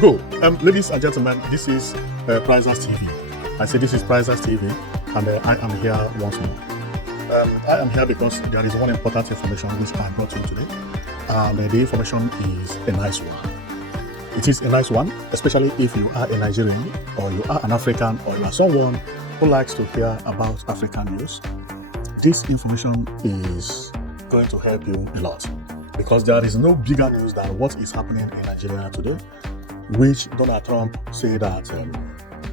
Go. Ladies and gentlemen, this is Prizers TV. I say this is Prizers TV, and I am here once more. I am here because there is one important information which I brought to you today, and the information is a nice one. It is a nice one, especially if you are a Nigerian, or you are an African, or you are someone who likes to hear about African news. This information is going to help you a lot, because there is no bigger news than what is happening in Nigeria today, which Donald Trump said that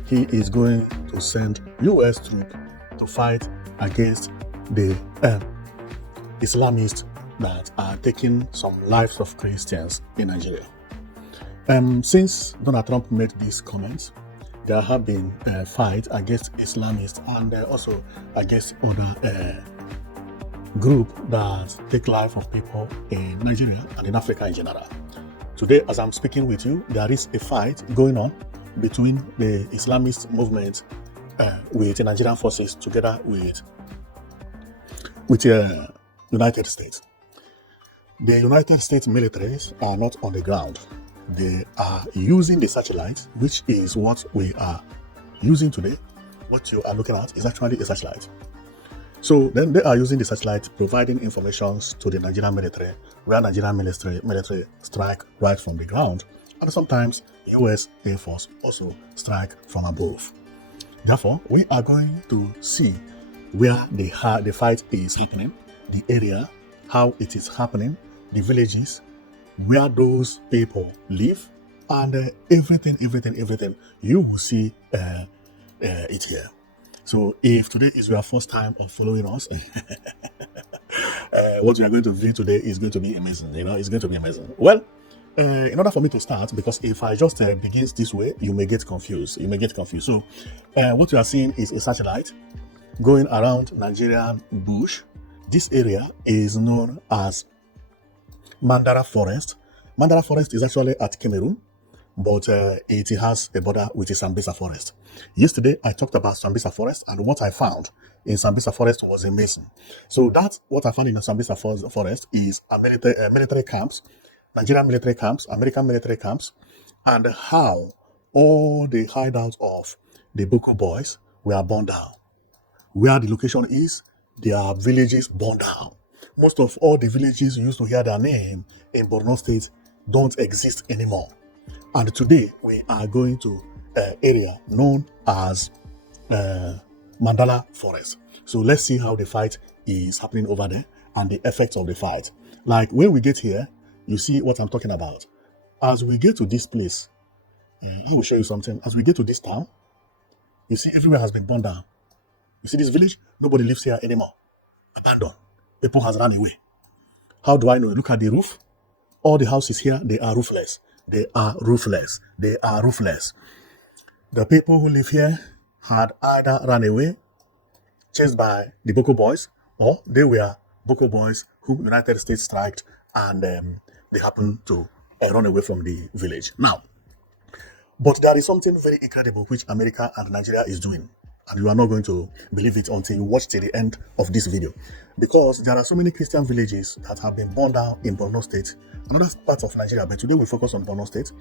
he is going to send U.S. troops to fight against the Islamists that are taking some lives of Christians in Nigeria. Since Donald Trump made these comments, there have been fights against Islamists and also against other groups that take life of people in Nigeria and in Africa in general. Today, as I'm speaking with you, there is a fight going on between the Islamist movement with the Nigerian forces together with the United States. The United States militaries are not on the ground. They are using the satellite, which is what we are using today. What you are looking at is actually a satellite. So then they are using the satellite, providing information to the Nigerian military, where Nigerian military strike right from the ground, and sometimes U.S. Air Force also strike from above. Therefore, we are going to see where the fight is happening, the area, how it is happening, the villages, where those people live, and everything. You will see it here. So if today is your first time of following us, what we are going to view today is going to be amazing. It's going to be amazing. Well, in order for me to start, because if I just begin this way, you may get confused. So what you are seeing is a satellite going around Nigerian bush. This area is known as Mandara Forest. Mandara Forest is actually at Cameroon, but it has a border with the Sambisa Forest. Yesterday, I talked about Sambisa Forest, and what I found in Sambisa Forest was amazing. So that's what I found in the Sambisa Forest is a military camps, Nigerian military camps, American military camps, and how all the hideouts of the Boko boys were burned down. Where the location is, their villages burned down. Most of all the villages you used to hear their name in Borno State don't exist anymore. And today we are going to an area known as Mandara Forest. So let's see how the fight is happening over there and the effects of the fight. Like when we get here, you see what I'm talking about. As we get to this place, I will show you something. As we get to this town, you see everywhere has been burned down. You see this village? Nobody lives here anymore. Abandoned. People has run away. How do I know? Look at the roof. All the houses here, they are roofless. They are roofless. The people who live here had either run away, chased by the Boko boys, or they were Boko boys who United States striked, and they happened to run away from the village. Now, but there is something very incredible which America and Nigeria is doing. And you are not going to believe it until you watch till the end of this video. Because there are so many Christian villages that have been burned down in Borno State, another part of Nigeria, but today we focus on Borno State.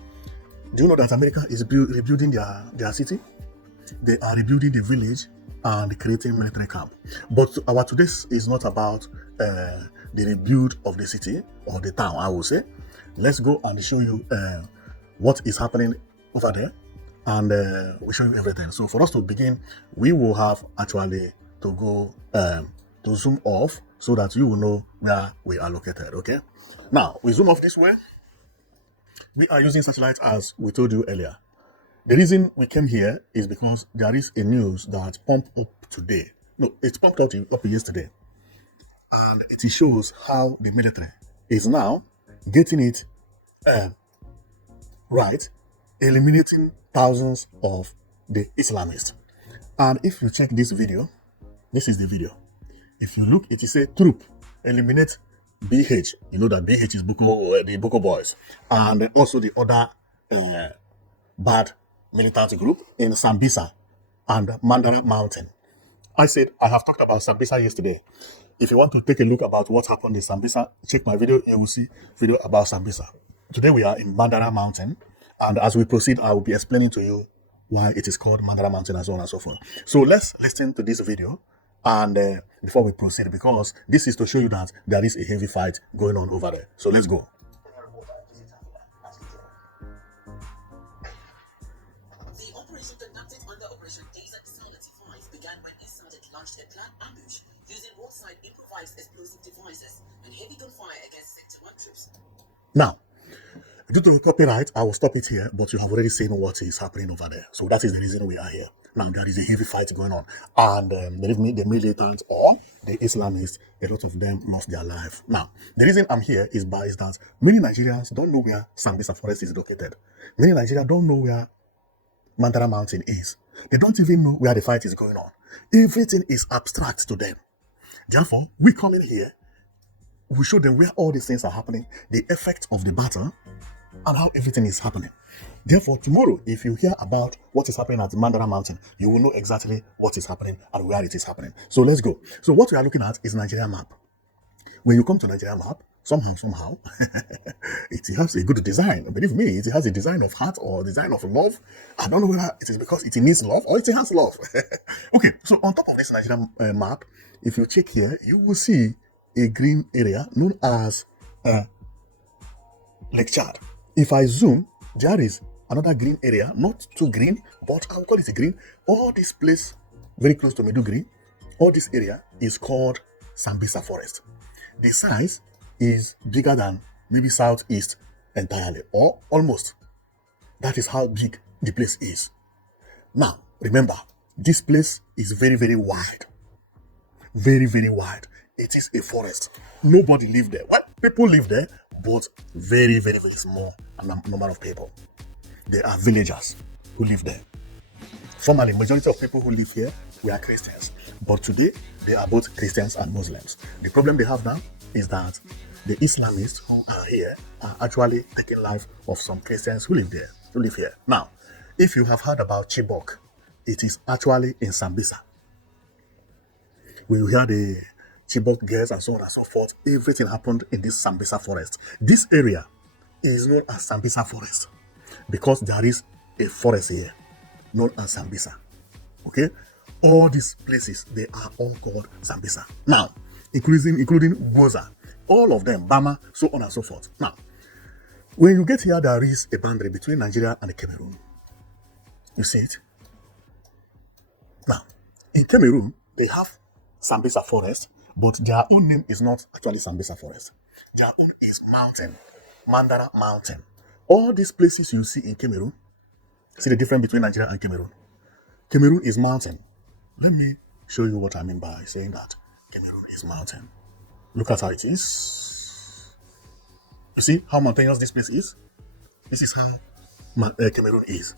Do you know that America is rebuilding their city? They are rebuilding the village and creating military camp. But our today is not about the rebuild of the city or the town, I will say. Let's go and show you what is happening over there. And we'll show you everything. So for us to begin, we will have actually to go to zoom off so that you will know where we are located. Okay. Now we zoom off this way. We are using satellite as we told you earlier. The reason we came here is because there is a news that pumped up today. No, it pumped up yesterday, and it shows how the military is now getting it right, eliminating thousands of the Islamists. And if you check this video, this is the video. If you look, it is a troop eliminate BH. You know that BH is the Boko boys, and also the other bad militant group in Sambisa and Mandara Mountain. I said I have talked about Sambisa yesterday. If you want to take a look about what happened in Sambisa, check my video. You will see video about Sambisa. Today we are in Mandara Mountain, And as we proceed, I will be explaining to you why it is called Mandara Mountain and so on and so forth. So let's listen to this video and before we proceed, because this is to show you that there is a heavy fight going on over there. So let's go. The operation conducted under Operation Desert Sanity 5 began when a sergeant launched a planned ambush using roadside improvised explosive devices and heavy gunfire against Sector 1 troops. Now, due to the copyright, I will stop it here, but you have already seen what is happening over there. So that is the reason we are here. Now, there is a heavy fight going on. And the militants or the Islamists, a lot of them lost their life. Now, the reason I'm here is that many Nigerians don't know where Sambisa Forest is located. Many Nigerians don't know where Mandara Mountain is. They don't even know where the fight is going on. Everything is abstract to them. Therefore, we come in here, we show them where all these things are happening, the effect of the battle, and how everything is happening. Therefore, tomorrow, if you hear about what is happening at Mandara Mountain, you will know exactly what is happening and where it is happening. So let's go. So what we are looking at is Nigerian map. When you come to Nigerian map, somehow, it has a good design. Believe me, it has a design of heart or design of love. I don't know whether it is because it needs love or it has love. Okay, so on top of this Nigerian map, if you check here, you will see a green area known as Lake Chad. If I zoom, there is another green area, not too green, but I'll call it a green. All this place, very close to Maiduguri, all this area is called Sambisa Forest. The size is bigger than maybe southeast entirely, or almost. That is how big the place is. Now, remember, this place is very, very wide. Very, very wide. It is a forest. Nobody live there. Well, people live there, but very, very, very small number of people. There are villagers who live there. Formerly, majority of people who live here were Christians, but today they are both Christians and Muslims. The problem they have now is that the Islamists who are here are actually taking life of some Christians who live there, who live here. Now, if you have heard about Chibok, it is actually in Sambisa. When you hear the Chibok girls and so on and so forth, everything happened in this Sambisa forest. This area is known as Sambisa Forest because there is a forest here known as Sambisa. Okay? All these places, they are all called Sambisa. Now, including Goza, all of them, Bama, so on and so forth. Now, when you get here, there is a boundary between Nigeria and Cameroon. You see it? Now, in Cameroon, they have Sambisa Forest, but their own name is not actually Sambisa Forest. Their own is Mountain, Mandara Mountain. All these places you see in Cameroon, see the difference between Nigeria and Cameroon. Cameroon is mountain. Let me show you what I mean by saying that Cameroon is mountain. Look at how it is. You see how mountainous this place is? This is how Cameroon is.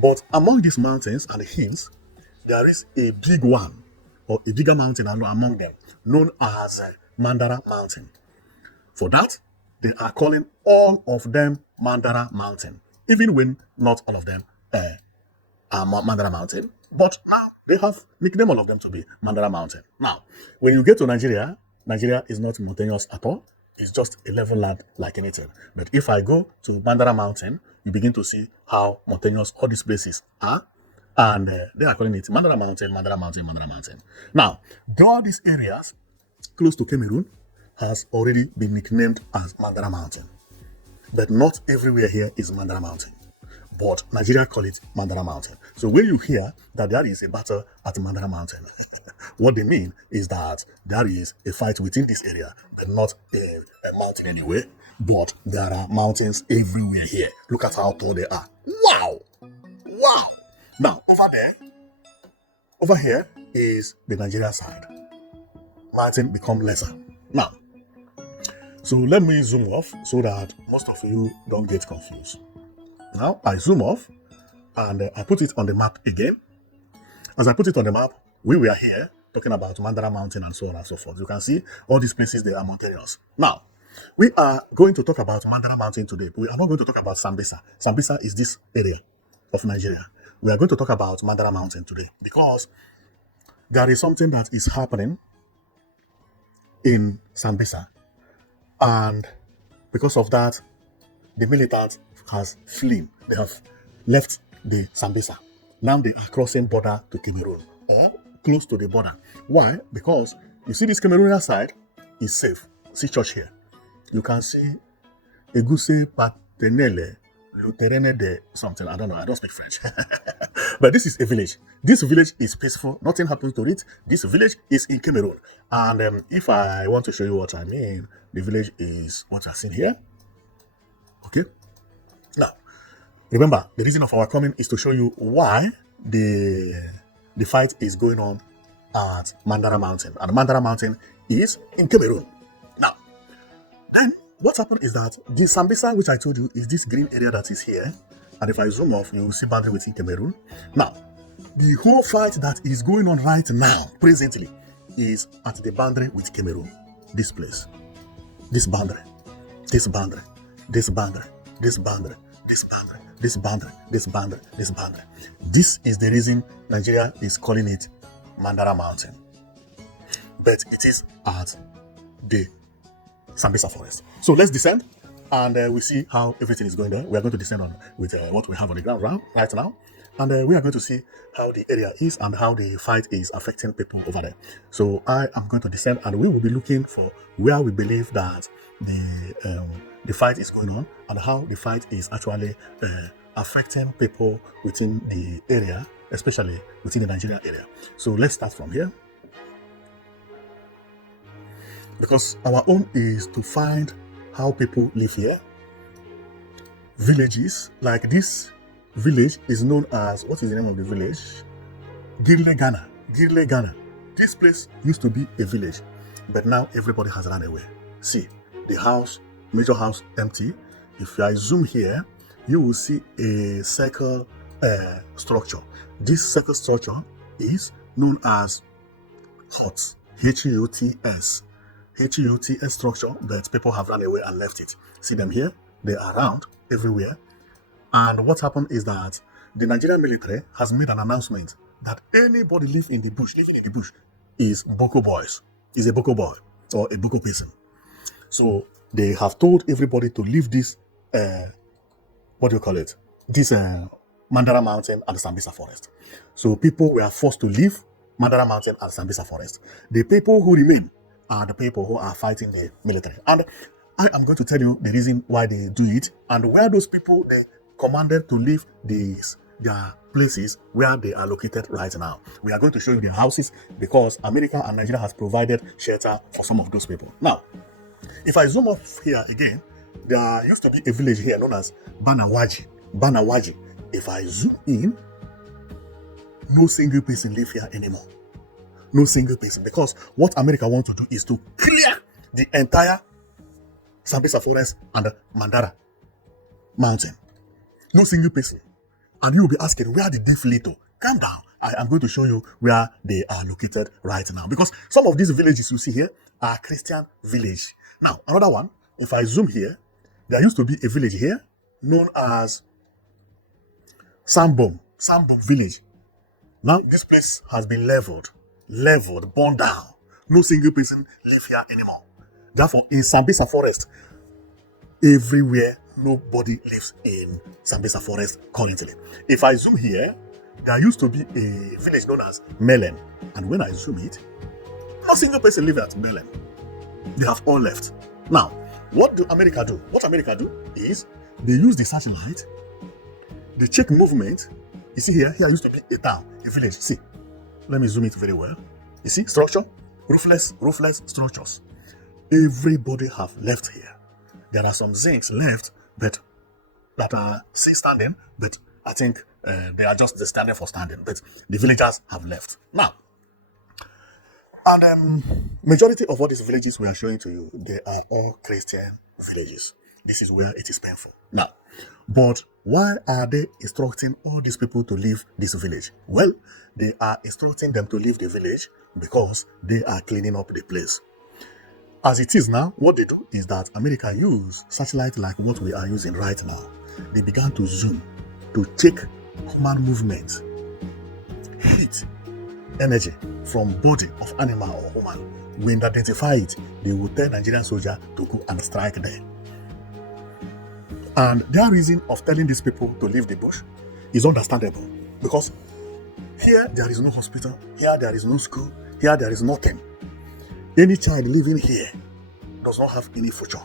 But among these mountains and the hills, there is a big one, or a bigger mountain among them, known as Mandara Mountain. For that, they are calling all of them Mandara Mountain, even when not all of them are Mandara Mountain. But now they have nicknamed all of them to be Mandara Mountain. Now, when you get to Nigeria, Nigeria is not mountainous at all. It's just a level land like anything. But if I go to Mandara Mountain, you begin to see how mountainous all these places are. And they are calling it Mandara Mountain, Mandara Mountain, Mandara Mountain. Now, all these areas close to Cameroon has already been nicknamed as Mandara Mountain. But not everywhere here is Mandara Mountain. But Nigeria call it Mandara Mountain. So when you hear that there is a battle at Mandara Mountain, what they mean is that there is a fight within this area, and not a mountain anyway, but there are mountains everywhere here. Look at how tall they are. Wow! Wow! Now, over here is the Nigeria side. Mountain become lesser. Now, so let me zoom off so that most of you don't get confused. Now, I zoom off and I put it on the map again. As I put it on the map, we were here talking about Mandara Mountain and so on and so forth. You can see all these places, they are mountainous. Now, we are going to talk about Mandara Mountain today, but we are not going to talk about Sambisa. Sambisa is this area of Nigeria. We are going to talk about Mandara Mountain today because there is something that is happening in Sambisa. And because of that, the militants has fleeing. They have left the Sambisa. Now they are crossing border to Cameroon or close to the border. Why? Because you see this Cameroonian side is safe. See church here. You can see Eguse Patenele Luterene de something. I don't know. I don't speak French. But this is a village. This village is peaceful. Nothing happens to it. This village is in Cameroon. And if I want to show you what I mean, the village is what I've seen here. Okay. Now, remember, the reason of our coming is to show you why the fight is going on at Mandara Mountain. And Mandara Mountain is in Cameroon. Now, then what happened is that the Sambisa, which I told you, is this green area that is here. And if I zoom off, you will see boundary within Cameroon. Now, the whole fight that is going on right now, presently, is at the boundary with Cameroon. This place. This boundary. This boundary. This boundary. This boundary. This boundary. This boundary. This boundary. This boundary. This is the reason Nigeria is calling it Mandara Mountain. But it is at the Sambisa forest. So let's descend and we see how everything is going there. We are going to descend on with what we have on the ground right now. And we are going to see how the area is and how the fight is affecting people over there. So I am going to descend and we will be looking for where we believe that the fight is going on and how the fight is actually affecting people within the area, especially within the Nigeria area. So let's start from here. Because our own is to find how people live here. Villages, like this village is known as, what is the name of the village? Girle Ghana. Girle Ghana. This place used to be a village, but now everybody has run away. See, the house, major house, empty. If I zoom here, you will see a circle structure. This circle structure is known as huts. H-U-T-S. H-U-T-S structure, but people have run away and left it. See them here? They are around everywhere. And what happened is that the Nigerian military has made an announcement that anybody living in the bush is Boko boys, is a Boko boy or a Boko person. So they have told everybody to leave this, this Mandara Mountain and the Sambisa forest. So people were forced to leave Mandara Mountain and Sambisa forest. The people who remain are the people who are fighting the military. And I am going to tell you the reason why they do it and where those people they commanded to leave their places where they are located right now. We are going to show you their houses because America and Nigeria has provided shelter for some of those people. Now, if I zoom off here again, there used to be a village here known as Banawaji. Banawaji. If I zoom in, no single person live here anymore. No single person. Because what America wants to do is to clear the entire Sambisa forest and the Mandara Mountain. No single person. And you will be asking, where did they flee to? Calm down. I am going to show you where they are located right now. Because some of these villages you see here are Christian village. Now, another one, if I zoom here, there used to be a village here known as Sambom village. Now, this place has been leveled, burned down. No single person live here anymore. Therefore, in Sambisa forest, everywhere, nobody lives in Sambisa forest currently. If I zoom here, there used to be a village known as Melen. And when I zoom it, no single person lives at Melen. They have all left. Now, what do America do? What America do is they use the satellite, they check movement. You see here used to be a town, a village. See, let me zoom it very well. You see, structure, roofless structures. Everybody have left here. There are some zincs left, but that are still standing, but I think they are just standing for standing, but the villagers have left. Now, and majority of all these villages we are showing to you, they are all Christian villages. This is where it is painful. Now, but why are they instructing all these people to leave this village? Well, they are instructing them to leave the village because they are cleaning up the place. As it is now, what they do is that America use satellite like what we are using right now. They began to zoom to check human movement, heat, energy from body of animal or human. When they identify it, they will tell Nigerian soldier to go and strike there. And their reason of telling these people to leave the bush is understandable, because here there is no hospital, here there is no school, here there is nothing. Any child living here does not have any future.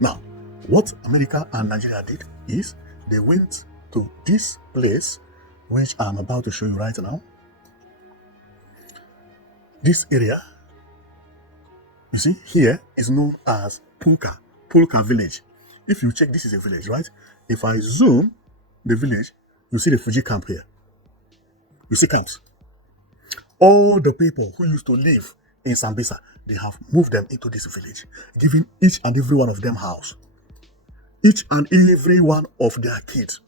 Now, what America and Nigeria did is they went to this place, which I'm about to show you right now. This area, you see, here is known as Pulka village. If you check, this is a village, right? If I zoom the village, you see the refugee camp here. You see camps. All the people who used to live in Sambisa, they have moved them into this village, giving each and every one of them house. Each and every one of their kids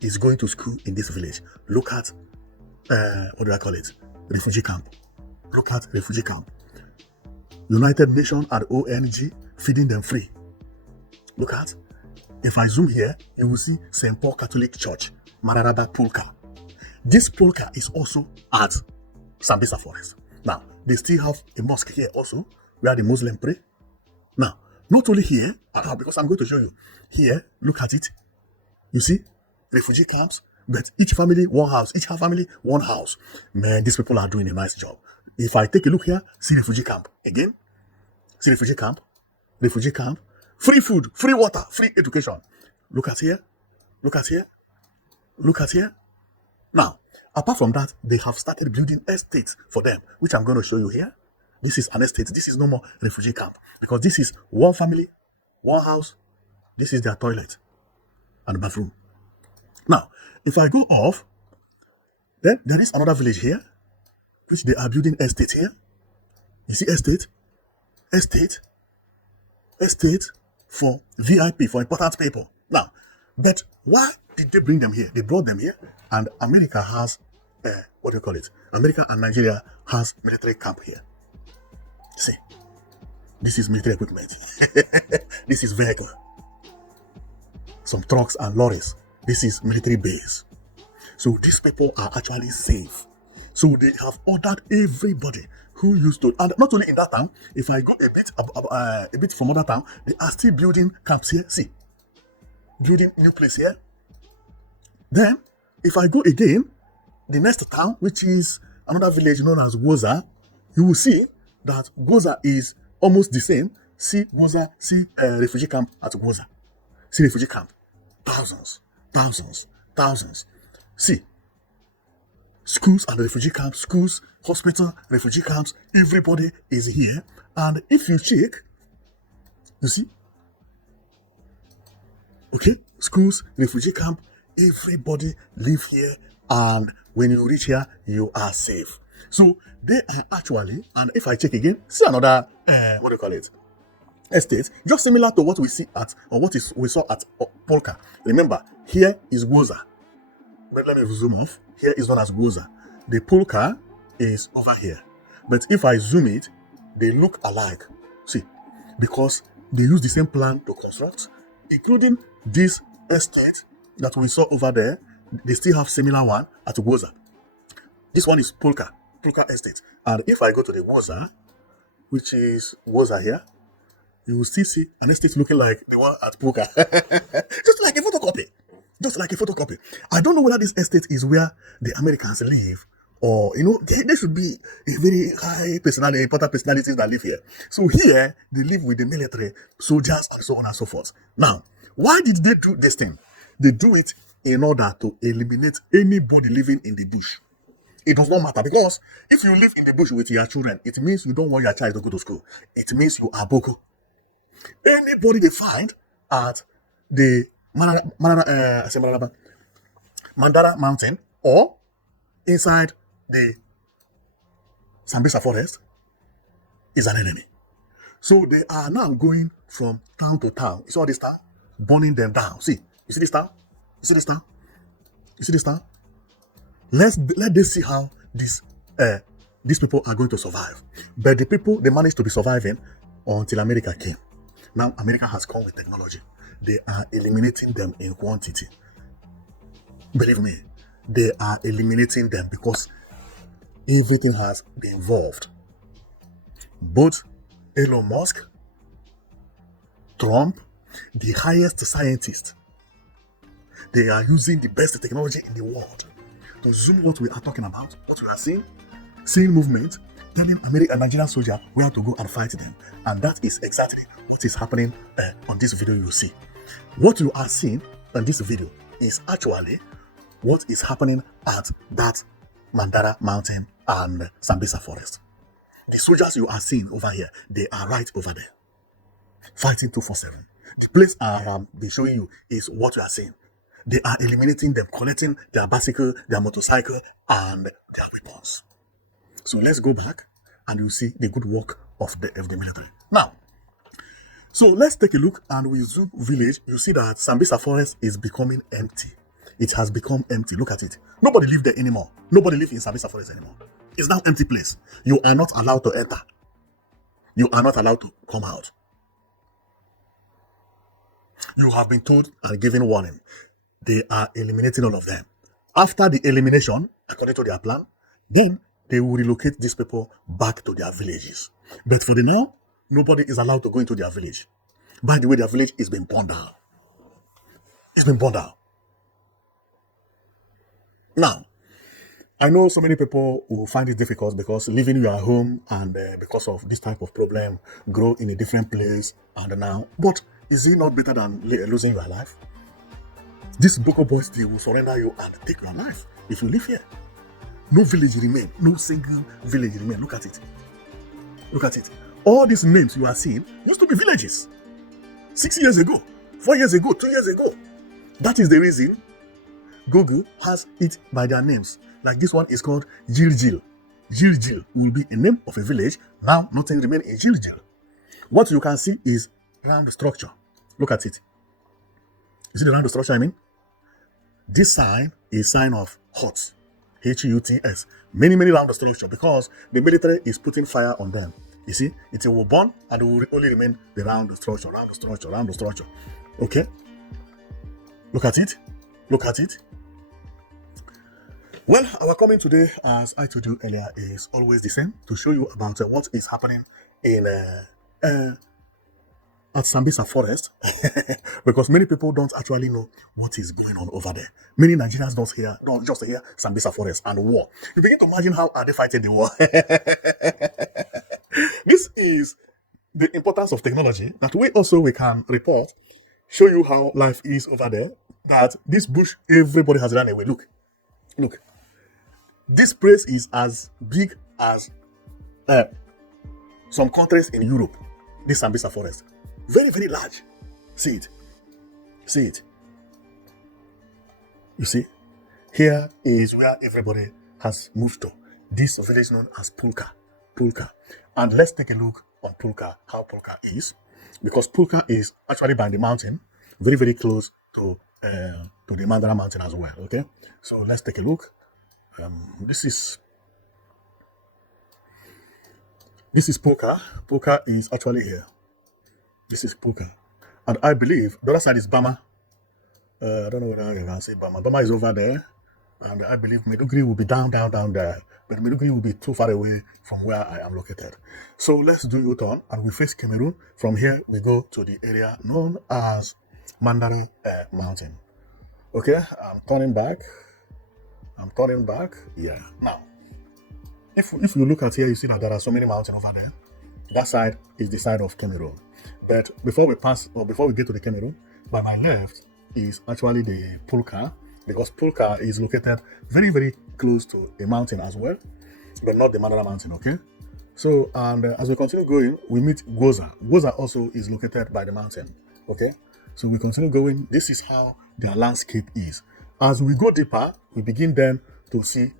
is going to school in this village. Look at, what do I call it? Refugee camp. Look at refugee camp. United Nations and ONG feeding them free. Look at, if I zoom here, you will see St. Paul Catholic Church, Mararaba Pulka. This Pulka is also at Sambisa Forest. Now, they still have a mosque here also, where the Muslims pray. Now, not only here, because I'm going to show you. Here, look at it. You see, refugee camps, but each family, one house. Each family, one house. Man, these people are doing a nice job. If I take a look here, see refugee camp. Again, see refugee camp. Refugee camp. Free food, free water, free education. Look at here. Look at here. Look at here. Now, apart from that, they have started building estates for them, which I'm going to show you here. This is an estate. This is no more refugee camp, because this is one family, one house. This is their toilet and bathroom. Now, if I go off, then there is another village here, which they are building estate here. You see estate, estate, estate for VIP, for important people. Now, but why did they bring them here? They brought them here, and America has, what do you call it? America and Nigeria has military camp here. See, this is military equipment. This is vehicle. Some trucks and lorries. This is military base. So these people are actually safe. So they have ordered everybody who used to, and not only in that town. If I go a bit from other town, they are still building camps here. See, building new place here. Then, if I go again, the next town, which is another village known as Goza, you will see that Goza is almost the same. See Goza, see refugee camp at Goza. See refugee camp. Thousands, thousands, thousands. See, schools and refugee camps, schools, hospital, refugee camps, everybody is here. And if you check, you see, okay, schools, refugee camp, everybody live here, and when you reach here, you are safe. So they are actually, and if I check again, see another, what do you call it? Estate, just similar to what we see at, or we saw at Polka. Remember, here is Goza. But let me zoom off. Here is known as Goza. The Polka is over here. But if I zoom it, they look alike. See, because they use the same plan to construct, including this estate that we saw over there. They still have similar one at Goza. This one is Polka estate. And if I go to the Goza, which is Goza here, you will still see an estate looking like the one at Polka. Just like a photocopy. Just like a photocopy. I don't know whether this estate is where the Americans live, or, you know, there should be a very high personality, important personalities that live here. So here, they live with the military, soldiers, and so on and so forth. Now, why did they do this thing? They do it in order to eliminate anybody living in the bush. It does not matter, because if you live in the bush with your children, it means you don't want your child to go to school. It means you are Boko. Anybody they find at the Mandara mountain or inside the Sambisa forest is an enemy. So they are now going from town to town. You saw this town? Burning them down. See, you see this town? You see this town? You see this town? Let us see how these people are going to survive. But the people, they managed to be surviving until America came. Now America has come with technology. They are eliminating them in quantity. Believe me, they are eliminating them because everything has been involved. Both Elon Musk, Trump, the highest scientist They are using the best technology in the world to zoom what we are talking about, what we are seeing movement, telling American and Nigerian soldiers where to go and fight them. And that is exactly what is happening on this video you see. What you are seeing on this video is actually what is happening at that Mandara mountain and Sambisa forest. The soldiers you are seeing over here, they are right over there, fighting 247. The place I am be showing you is what you are seeing. They are eliminating them, collecting their bicycle, their motorcycle, and their weapons. So let's go back and you see the good work of the military. Now, so let's take a look and we zoom village. You see that Sambisa forest is becoming empty. It has become empty. Look at it. Nobody lives there anymore. Nobody lives in Sambisa forest anymore. It's now empty place. You are not allowed to enter. You are not allowed to come out. You have been told and given warning. They are eliminating all of them. After the elimination, according to their plan, then they will relocate these people back to their villages. But for the now, nobody is allowed to go into their village. By the way, their village is being burned down. It's been burned down. Now, I know so many people will find it difficult because living your home and because of this type of problem, grow in a different place and now. But is it not better than losing your life? These Boko boys, they will surrender you and take your life if you live here. No village remain. No single village remain. Look at it. Look at it. All these names you are seeing used to be villages. 6 years ago, 4 years ago, 2 years ago. That is the reason Google has it by their names. Like this one is called Jiljil. Jiljil will be a name of a village. Now nothing remains in Jiljil. What you can see is round structure. Look at it. You see the round structure I mean? This sign is sign of HUTS. HUTS. Many round structure because the military is putting fire on them. You see, it will burn and it will only remain the round structure. Okay? Look at it. Look at it. Well, our comment today, as I told you earlier, is always the same to show you about what is happening in at Sambisa forest because many people don't actually know what is going on over there. Many Nigerians don't just hear Sambisa forest and war. You begin to imagine how are they fighting the war. This is the importance of technology that we can report, show you how life is over there. That this bush, everybody has run away. Look. This place is as big as some countries in Europe. This Sambisa forest. Very large. See it. You see? Here is where everybody has moved to. This village known as Pulka. And let's take a look on Pulka, how Pulka is. Because Pulka is actually by the mountain, very close to the Mandara mountain as well. Okay? So let's take a look. This is Pulka. Pulka is actually here. This is Pulka. And I believe the other side is Bama. I don't know whether I can say Bama. Bama is over there. And I believe Maiduguri will be down there. But Maiduguri will be too far away from where I am located. So let's do U-turn and we face Cameroon. From here, we go to the area known as Mandara mountain. Okay, I'm turning back. Yeah. Now, if you look at here, you see that there are so many mountains over there. That side is the side of Cameroon. But before we get to the Cameroon, by my left is actually the Pulka, because Pulka is located very close to a mountain as well, but not the Mandara mountain, okay? So, and as we continue going, we meet Goza. Goza also is located by the mountain, okay? So we continue going. This is how their landscape is. As we go deeper, we begin then to see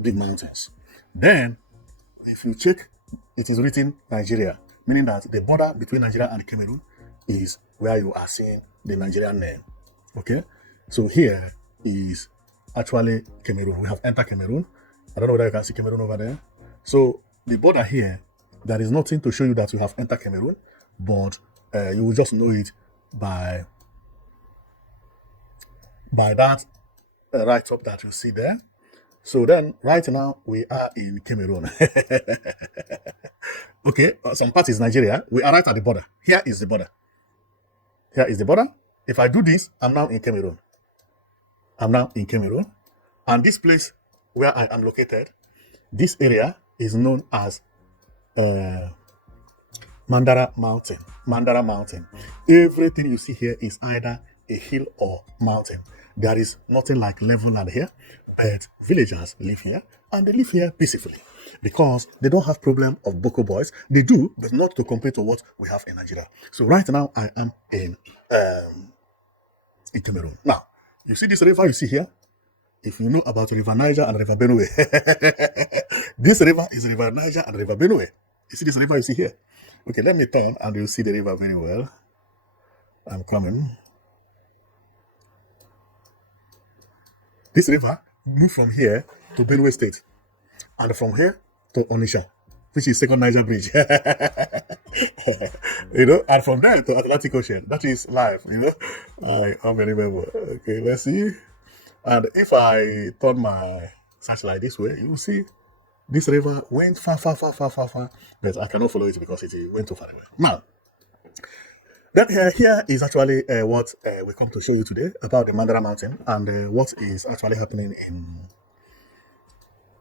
big mountains. Then, if you check, it is written Nigeria, meaning that the border between Nigeria and Cameroon is where you are seeing the Nigerian name. Okay? So here is actually Cameroon. We have entered Cameroon. I don't know whether you can see Cameroon over there. So the border here, there is nothing to show you that you have entered Cameroon, but you will just know it by that right up that you see there. So then, right now, we are in Cameroon. Okay, some part is Nigeria. We are right at the border. Here is the border. If I do this, I'm now in Cameroon. I'm now in Cameroon. And this place where I am located, this area is known as uh, Mandara Mountain. Mandara Mountain. Everything you see here is either a hill or mountain. There is nothing like level land here, but villagers live here and they live here peacefully because they don't have problem of Boko boys. They do, but not to compare to what we have in Nigeria. So right now I am in Cameroon. Now, you see this river you see here? If you know about River Niger and River Benue, this river is River Niger and River Benue. You see this river you see here? Okay, let me turn and you'll see the river very well. I'm coming. This river moved from here to Benue State and from here to Onisha, which is Second Niger Bridge. And from there to Atlantic Ocean. That is life, I unbelievable. Okay, let's see. And if I turn my searchlight this way, you will see this river went far, far, far, far, far, far. But I cannot follow it because it went too far away. Now, that here is actually what we come to show you today about the Mandara Mountain and what is actually happening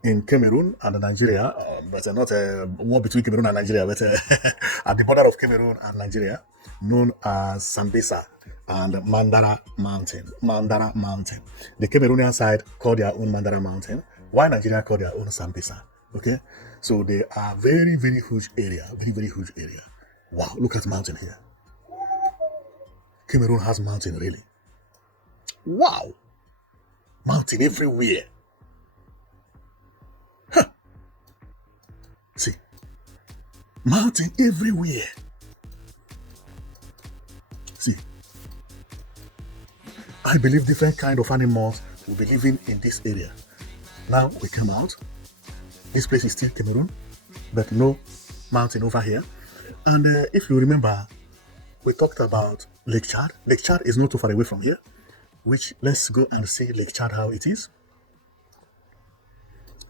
in Cameroon and Nigeria, but not a war between Cameroon and Nigeria, but at the border of Cameroon and Nigeria, known as Sambisa and Mandara Mountain. Mandara Mountain. The Cameroonian side call their own Mandara Mountain, while Nigeria call their own Sambisa. Okay, so they are very, very huge area, very, very huge area. Wow, look at mountain here. Cameroon has mountain really. Wow, mountain everywhere. See, mountain everywhere. See, I believe different kind of animals will be living in this area. Now we come out. This place is still Cameroon, but no mountain over here. And if you remember, we talked about Lake Chad. Lake Chad is not too far away from here, which let's go and see Lake Chad how it is.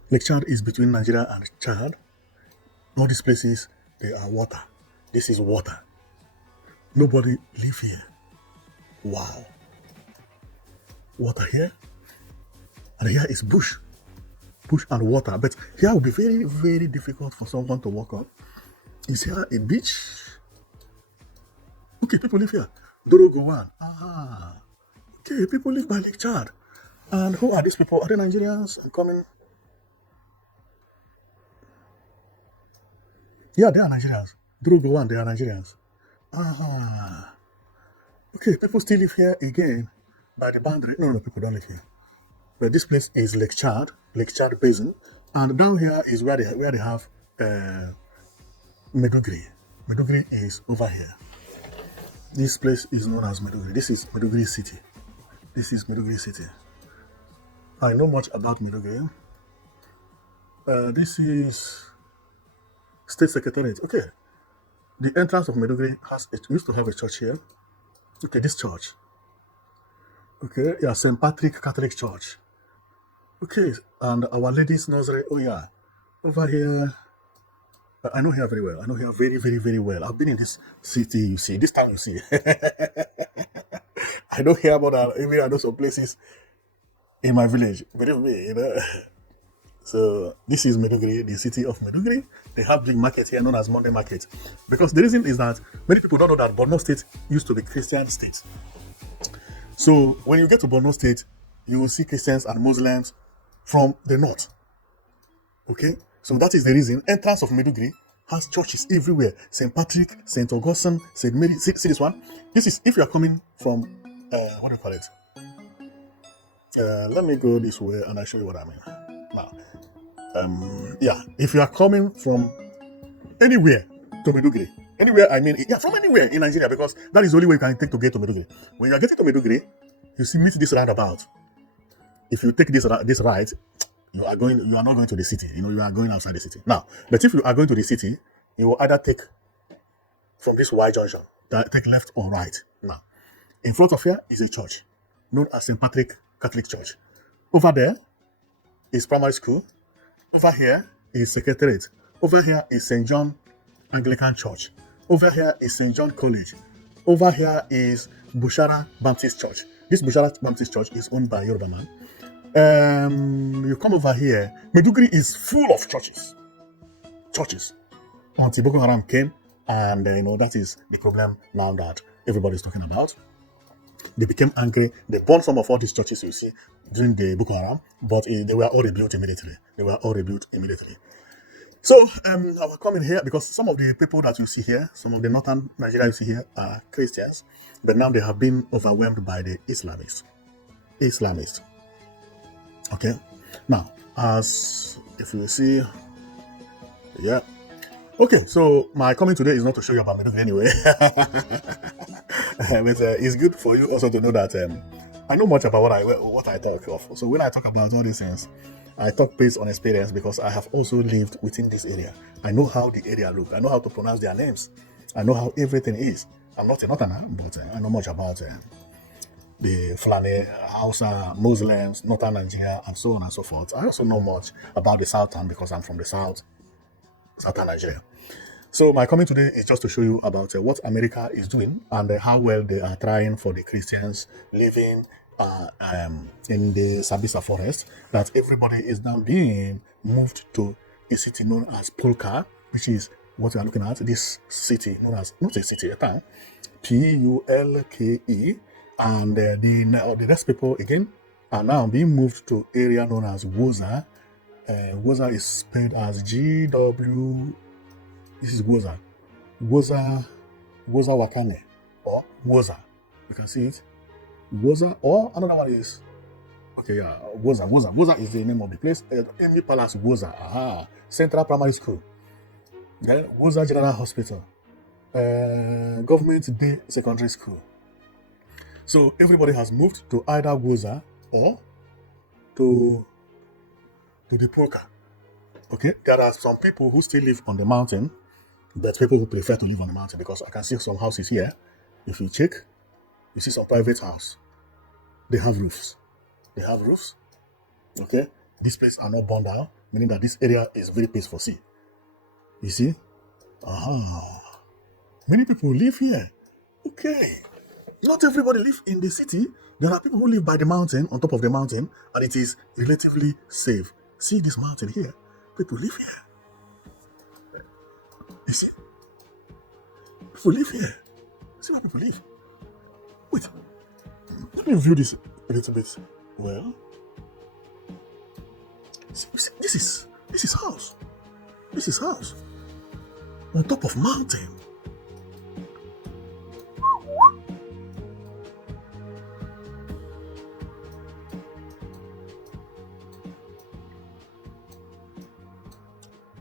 Lake Chad is between Nigeria and Chad. All these places, they are water. This is water. Nobody live here. Wow. Water here. And here is bush. Bush and water. But here will be very, very difficult for someone to walk on. Is here a beach? Okay, people live here. Dorogowan. Okay, people live by Lake Chad. And who are these people? Are they Nigerians coming? Yeah, they are Nigerians. Dorogowan, they are Nigerians. Okay, people still live here again by the boundary. No, people don't live here. But this place is Lake Chad Basin, and down here is where they have Maiduguri. Maiduguri is over here. This place is known as Maiduguri. This is Maiduguri City. This is Maiduguri City. I know much about Maiduguri. This is State Secretariat. Okay. The entrance of Maiduguri used to have a church here. Okay, this church. Okay, yeah, St. Patrick Catholic Church. Okay, and Our Lady's Nursery. Oh yeah, over here. I know here very well. I know here very, very, very well. I've been in this city, you see, this town, you see. I know here more than even I know some places in my village. Believe me, So this is Maiduguri, the city of Maiduguri. They have big market here known as Monday Market. Because the reason is that many people don't know that Borno State used to be Christian state. So when you get to Borno State, you will see Christians and Muslims from the north. Okay? So that is the reason entrance of Maiduguri has churches everywhere. St. Patrick, St. Augustine, St. Mary. See this one? This is if you are coming from, what do you call it? Let me go this way and I'll show you what I mean. Now, if you are coming from anywhere to Maiduguri, anywhere, I mean, yeah, from anywhere in Nigeria, because that is the only way you can take to get to Maiduguri. When you are getting to Maiduguri, you see meet this roundabout. If you take this right, you are not going to the city. You are going outside the city. Now, but if you are going to the city, you will either take from this Y junction, take left or right. Now, in front of here is a church known as St. Patrick Catholic Church. Over there is primary school. Over here is Secretariat. Over here is St. John Anglican Church. Over here is St. John College. Over here is Bushara Baptist Church. This Bushara Baptist Church is owned by Yoruba man. You come over here, Maiduguri is full of churches. Until Boko Haram came, and that is the problem now that everybody's talking about. They became angry. They burned some of all these churches you see during the Boko Haram, but they were all rebuilt immediately. So I was coming here because some of the people that you see here, some of the northern Nigeria you see here are Christians, but now they have been overwhelmed by the Islamists. Okay. Now, as if you see, yeah. Okay, so my comment today is not to show you about Maiduguri anyway. But it's good for you also to know that I know much about what I talk of. So when I talk about all these things, I talk based on experience because I have also lived within this area. I know how the area looks. I know how to pronounce their names. I know how everything is. I'm not a northerner, but I know much about the Fulani, Hausa, Muslims, northern Nigeria, and so on and so forth. I also know much about the southern because I'm from the southern Nigeria. So my comment today is just to show you about what America is doing and how well they are trying for the Christians living in the Sambisa forest, that everybody is now being moved to a city known as Pulka, which is what we are looking at. This city known as, not a city, a town, Pulke, and the rest people again are now being moved to area known as Woza. Woza is spelled as GW. This is Woza. Woza Wakane or Woza. You can see it. Woza, or another one is Woza. Woza is the name of the place. Amy Palace Woza. Aha. Central Primary School. Then Woza General Hospital. Government Day Secondary School. So everybody has moved to either Woza or to the Polka. Okay, there are some people who still live on the mountain, but people who prefer to live on the mountain because I can see some houses here. If you check, you see some private house. They have roofs. Okay, these places are not burned down, meaning that this area is very peaceful. See, you see, many people live here. Okay, not everybody live in the city. There are people who live by the mountain, on top of the mountain, and it is relatively safe. See this mountain here? People live here. You see? People live here. See where people live. Wait. Let me view this a little bit. Well, see, this is house. This is house. On top of mountain.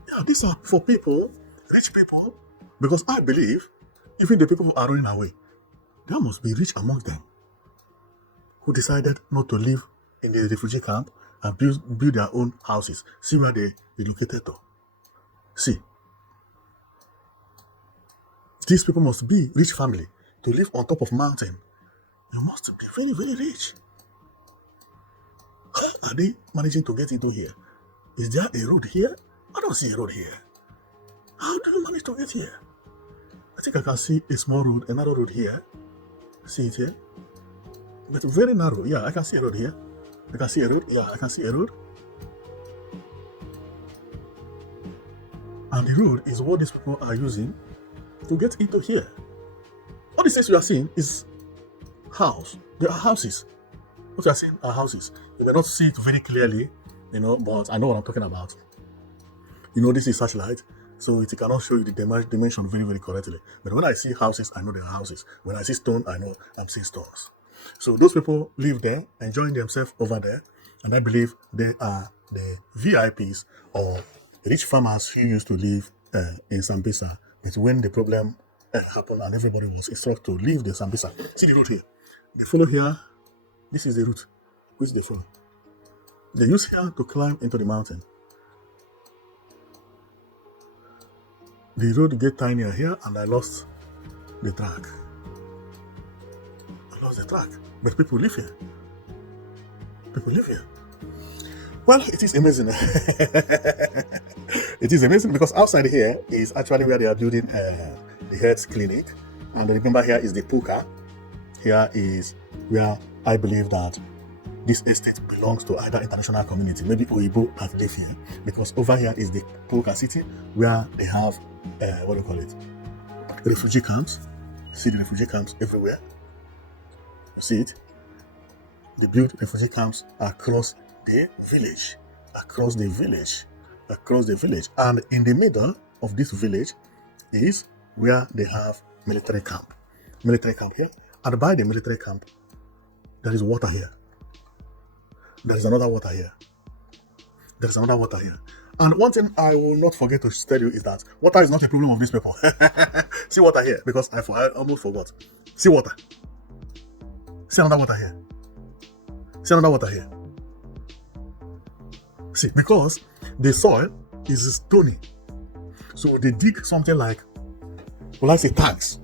Yeah, these are for people, rich people, because I believe even the people who are running away, there must be rich among them who decided not to live in the refugee camp and build their own houses. See where they relocated to. See. These people must be rich family to live on top of mountain. You must be very, very rich. How are they managing to get into here? Is there a road here? I don't see a road here. How do you manage to get here? I think I can see a small road, another road here. See it here? But very narrow. Yeah, I can see a road here. I can see a road. Yeah, I can see a road. And the road is what these people are using to get into here. All these things you are seeing is house. They are houses. What you are seeing are houses. You may not see it very clearly, but I know what I'm talking about. This is satellite, so it cannot show you the dimension very, very correctly. But when I see houses, I know they are houses. When I see stone, I know I'm seeing stones. So those people live there, enjoying themselves over there, and I believe they are the VIPs or rich farmers who used to live in Sambisa. But when the problem happened and everybody was instructed to leave the Sambisa, see the road here. They follow here. This is the route which they follow. They use here to climb into the mountain. The road get tinier here, and I lost the track. But people live here. Well, it is amazing. It is amazing because outside here is actually where they are building the health clinic. And remember, here is the Puka. Here is where I believe that this estate belongs to either international community, maybe Oyibo that live here, because over here is the Polka city where they have, what do you call it, refugee camps. See the refugee camps everywhere. See it? They build refugee camps across the village, across the village, across the village. And in the middle of this village is where they have military camp. Military camp here. And by the military camp, there is water here. There is another water here. There is another water here. And one thing I will not forget to tell you is that water is not a problem of these people. See water here, because I almost forgot. See water. See another water here. See another water here. See, because the soil is stony. So they dig something like, well, I say tanks.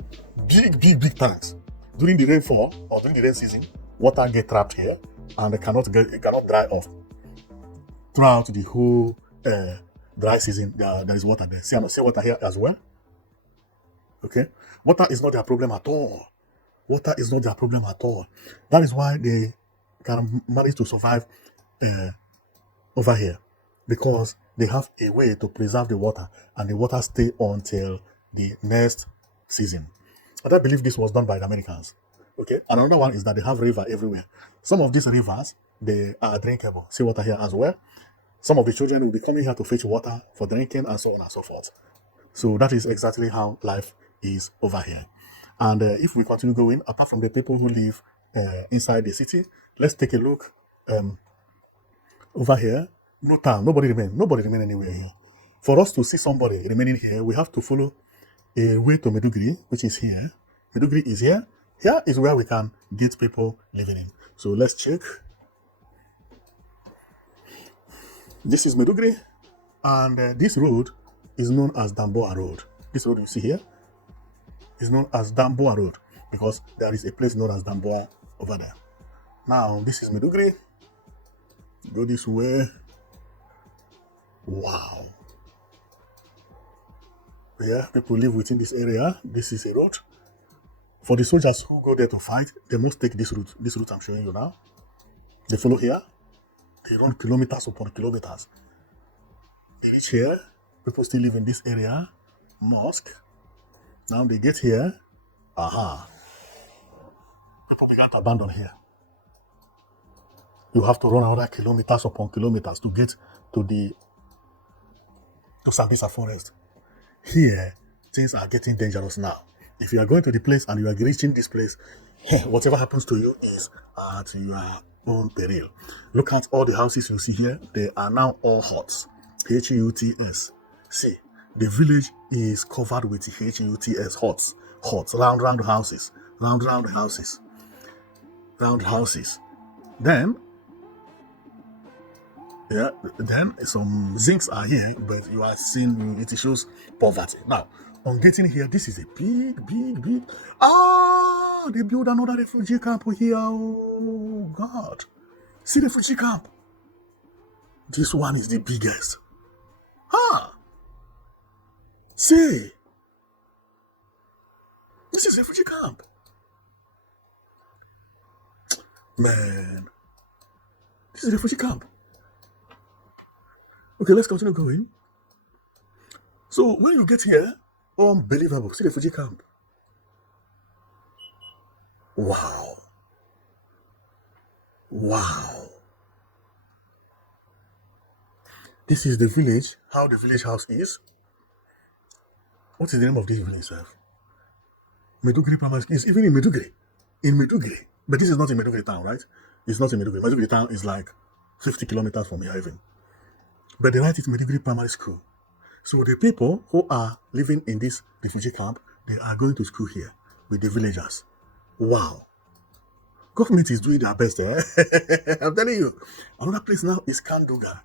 Big tanks. During the rainfall or during the rain season, water get trapped here and it cannot dry off. Throughout the whole dry season, there is water there. See water here as well. Okay? Water is not their problem at all. Water is not their problem at all. That is why they can manage to survive over here, because they have a way to preserve the water, and the water stay until the next season. And I believe this was done by the Americans. Okay. And another one is that they have river everywhere. Some of these rivers, they are drinkable. See water here as well. Some of the children will be coming here to fetch water for drinking and so on and so forth. So that is exactly how life is over here. And if we continue going, apart from the people who live inside the city, let's take a look over here. No town, nobody remain anywhere here. For us to see somebody remaining here, we have to follow a way to Maiduguri, which is here. Maiduguri is here. Here is where we can get people living in. So let's check. This is Maiduguri, and this road is known as Damboa Road. This road you see here is known as Damboa Road because there is a place known as Damboa over there. Now, this is Maiduguri. Go this way. Wow. Yeah, people live within this area. This is a road. For the soldiers who go there to fight, they must take this route. This route I'm showing you now. They follow here. They run kilometers upon kilometers. They reach here. People still live in this area. Mosque. Now they get here. Aha. People began to abandon here. You have to run another kilometers upon kilometers to get to Sambisa forest. Here, things are getting dangerous now. If you are going to the place and you are reaching this place, whatever happens to you is at your own peril. Look at all the houses you see here. They are now all huts. Huts. See, the village is covered with huts, huts, round houses, round houses. Then some zincs are here, but you are seeing it shows poverty. Now, on getting here, this is a big. They build another refugee camp here. Oh, God. See the refugee camp. This one is the biggest. See. This is refugee camp. Man. This is refugee camp. Okay, let's continue going. So when you get here, unbelievable. See the refugee camp. Wow. This is the village, how the village house is. What is the name of this village, sir? Maiduguri Primary School. It's even in Maiduguri. But this is not in Maiduguri town, right? It's not in Maiduguri. Maiduguri town is like 50 kilometers from here even. But they write it Maiduguri Primary School. So the people who are living in this refugee camp, they are going to school here with the villagers. Wow. Government is doing their best, eh? I'm telling you. Another place now is Kanduga.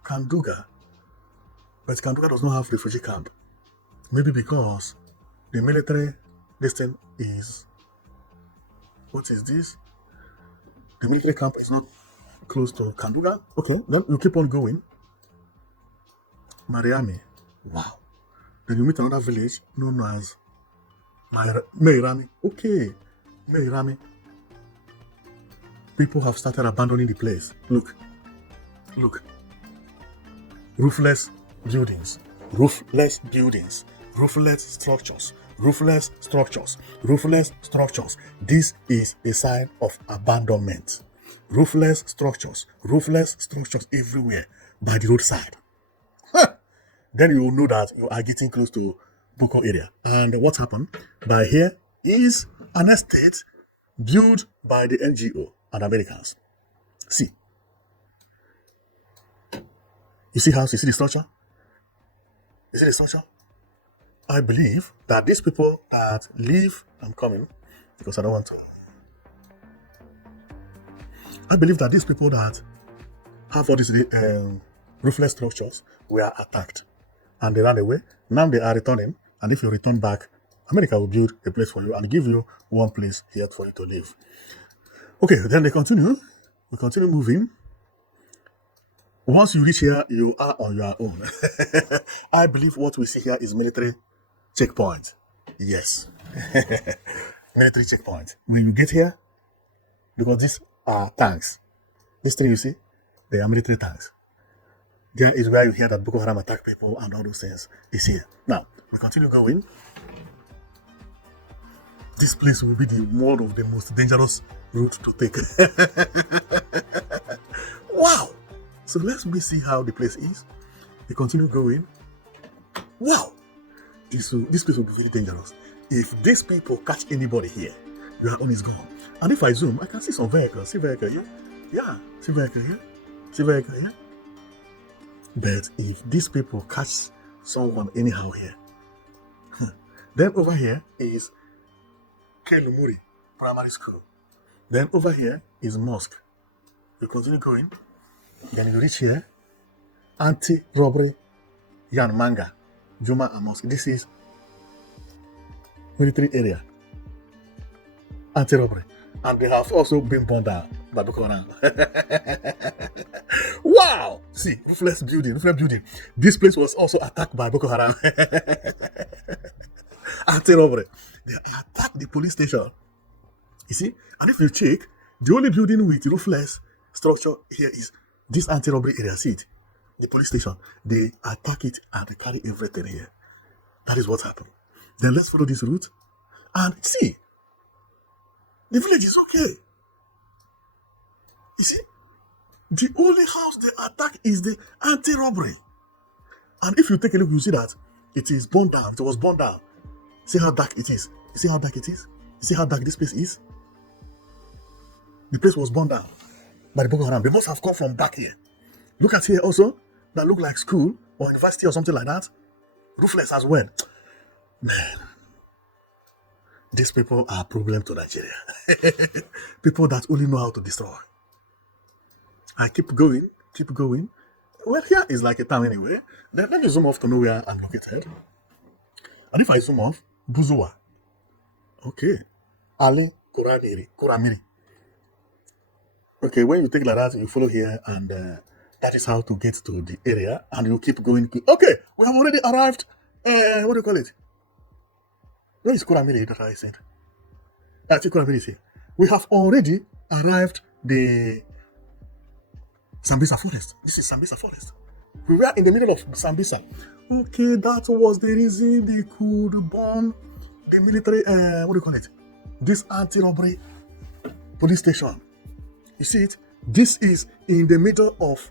But Kanduga does not have refugee camp. Maybe because the military distance is... What is this? The military camp is not close to Kanduga. Okay, then you keep on going. Mariami. Wow. Then you meet another village known as Meirami. Okay. Meirami. People have started abandoning the place. Look, look. Roofless buildings, roofless buildings, roofless structures, roofless structures, roofless structures. This is a sign of abandonment. Roofless structures everywhere by the roadside. Then you will know that you are getting close to Boko area. And what happened? By here is an estate built by the NGO and Americans. See, you see house, you see the structure? You see the structure? I believe that these people that live, I'm coming because I don't want to. I believe that these people that have all these roofless structures were attacked and they ran away. Now they are returning, and if you return back, America will build a place for you and give you one place here for you to live. Okay, then they continue. We continue moving. Once you reach here, you are on your own. I believe what we see here is military checkpoint. Yes. Military checkpoint. When you get here, because these are tanks. This thing you see, they are military tanks. There is where you hear that Boko Haram attack people and all those things is here. Now, we continue going. This place will be one of the most dangerous route to take. Wow! So let me see how the place is. We continue going. Wow! This place will be very dangerous. If these people catch anybody here, your own is gone. And if I zoom, I can see some vehicles. See vehicle here? Yeah. See vehicle here? See vehicle here? But if these people catch someone anyhow here, then over here is Kelumuri Primary School. Then over here is mosque. You continue going. Then you reach here, anti-robbery, Yanmanga, Juma and Mosque. This is military area, anti-robbery. And they have also been burned down by Boko Haram. Wow! See, roofless building. This place was also attacked by Boko Haram. Anti-robbery. They attacked the police station. You see? And if you check, the only building with roofless structure here is this anti-robbery area. See it? The police station. They attack it and they carry everything here. That is what happened. Then let's follow this route and see. The village is okay. You see? The only house they attack is the anti-robbery. And if you take a look, you see that it is burned down. It was burned down. See how dark it is. You see how dark it is? You see how dark this place is? The place was burned down by the Boko Haram. They must have come from back here. Look at here also. That look like school or university or something like that. Roofless as well. Man. These people are a problem to Nigeria. People that only know how to destroy. I keep going. Well, here is like a town anyway. Then let me zoom off to know where I'm located. And if I zoom off, Buzua. Okay. Ali Kuramiri. Okay, when you take like that, you follow here, and that is how to get to the area, and you keep going. Okay, we have already arrived. What do you call it? Where is Kuramiri that I said? Actually, Kuramiri is here. We have already arrived the Sambisa forest. This is Sambisa forest. We were in the middle of Sambisa. Okay, that was the reason they could burn the military, what do you call it? This anti-robbery police station. You see it? This is in the middle of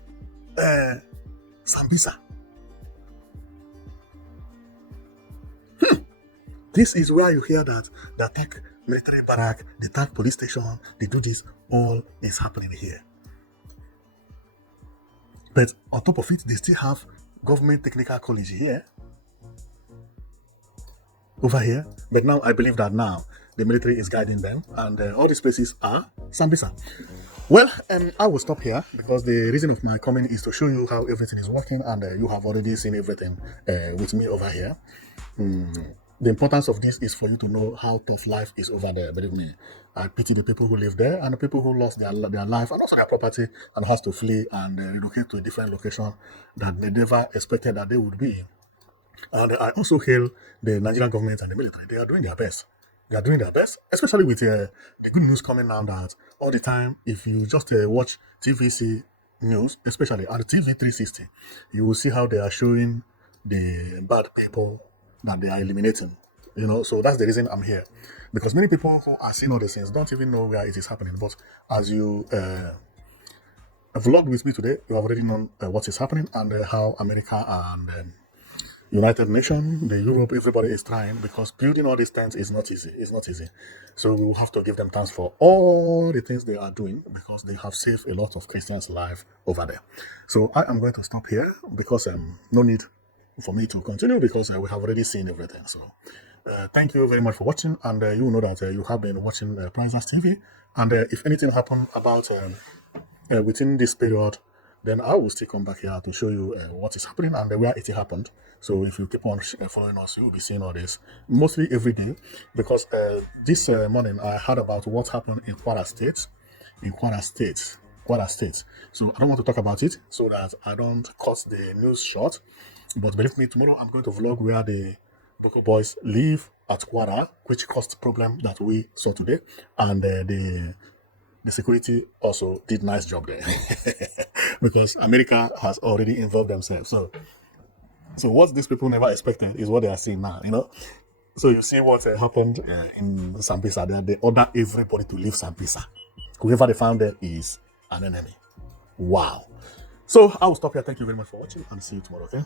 Sambisa. This is where you hear that they attack military barrack, they attack police station, they do this, all is happening here. But on top of it, they still have government technical college here. Over here. But now I believe that now the military is guiding them, and all these places are Sambisa. Well, I will stop here because the reason of my coming is to show you how everything is working, and you have already seen everything with me over here. The importance of this is for you to know how tough life is over there. Believe me, I pity the people who live there and the people who lost their life and also their property and has to flee and relocate to a different location that they never expected that they would be. And I also hail the Nigerian government and the military. They are doing their best. They are doing their best, especially with the good news coming now that all the time, if you just watch TVC news, especially on the TV 360, you will see how they are showing the bad people that they are eliminating. So that's the reason I'm here, because many people who are seeing all these things don't even know where it is happening. But as you vlogged with me today, you have already known what is happening and how America and United Nations, the Europe, everybody is trying, because building all these tents is not easy. It's not easy. So we will have to give them thanks for all the things they are doing, because they have saved a lot of Christians' life over there. So I am going to stop here, because no need for me to continue, because we have already seen everything. So thank you very much for watching, and you know that you have been watching Princess TV. And if anything happen about within this period, then I will still come back here to show you what is happening and where it happened. So if you keep on following us, you will be seeing all this mostly every day, because this morning I heard about what happened in Kwara State. Kwara State. So I don't want to talk about it so that I don't cut the news short. But believe me, tomorrow I'm going to vlog where the Boko boys live at Kwara, which caused problem that we saw today, and the security also did nice job there, because America has already involved themselves. So what these people never expected is what they are seeing now. So you see what happened in Sambisa. They order everybody to leave Sambisa. Whoever they found there is an enemy. Wow. So I will stop here. Thank you very much for watching, and see you tomorrow. Okay.